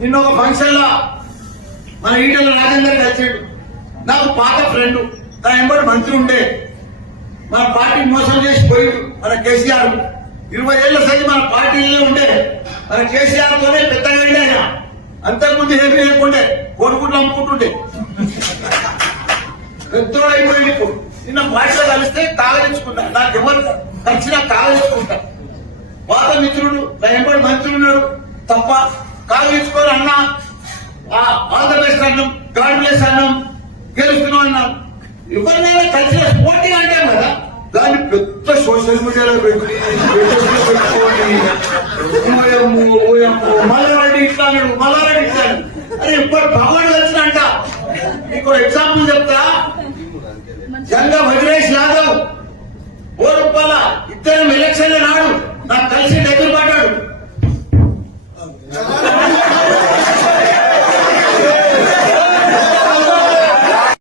నిన్న ఒక ఫంక్షన్లో మన ఈటల రాజేందర్ కలిసాడు. నాకు పాత ఫ్రెండ్ దాని ఎంబడి మంత్రి ఉండే. మన పార్టీ మోసం చేసి పోయి మన కేసీఆర్ ఇరవై ఏళ్ళ సరి మన పార్టీలో ఉండే. మన కేసీఆర్ తోనే పెద్దగా ఆయన. అంతకుముందు ఏమి లేకుండే కొడుకుంటూ అమ్ముకుంటుండే. పెద్దోడు అయిపోయి నీకు. నిన్న పార్టీలో కలిస్తే కాగలించుకుంటా నాకు ఎవరు కలిసినా కాగలించుకుంటా పాత మిత్రుడు నా ఎంబడి మంత్రి ఉన్నాడు. తప్ప కాగలించుకోరు అన్నా. ఆల్ ద బెస్ట్ అన్నాం గాడ్ బ్లెస్ అన్నాం గెలుస్తున్నాం అన్నాం. ఎవరినైనా కలిసిన పోటీ అంటాం కదా. దాన్ని పెద్ద సోషల్ మీడియాలో పెట్టుకోండి మల్లారెడ్డి ఇట్లా అన్నాడు మల్లారెడ్డి ఇట్లా అన్నాడు. అరే ఇప్పుడు భగవాన్ వచ్చినంట నీకు ఎగ్జాంపుల్ చెప్తా. జంగ వదిలేష్ యాదవ్ ఓ రూపాయల ఇద్దరం ఎలక్షన్ నాడు నాకు కలిసి దగ్గర పడ్డాడు.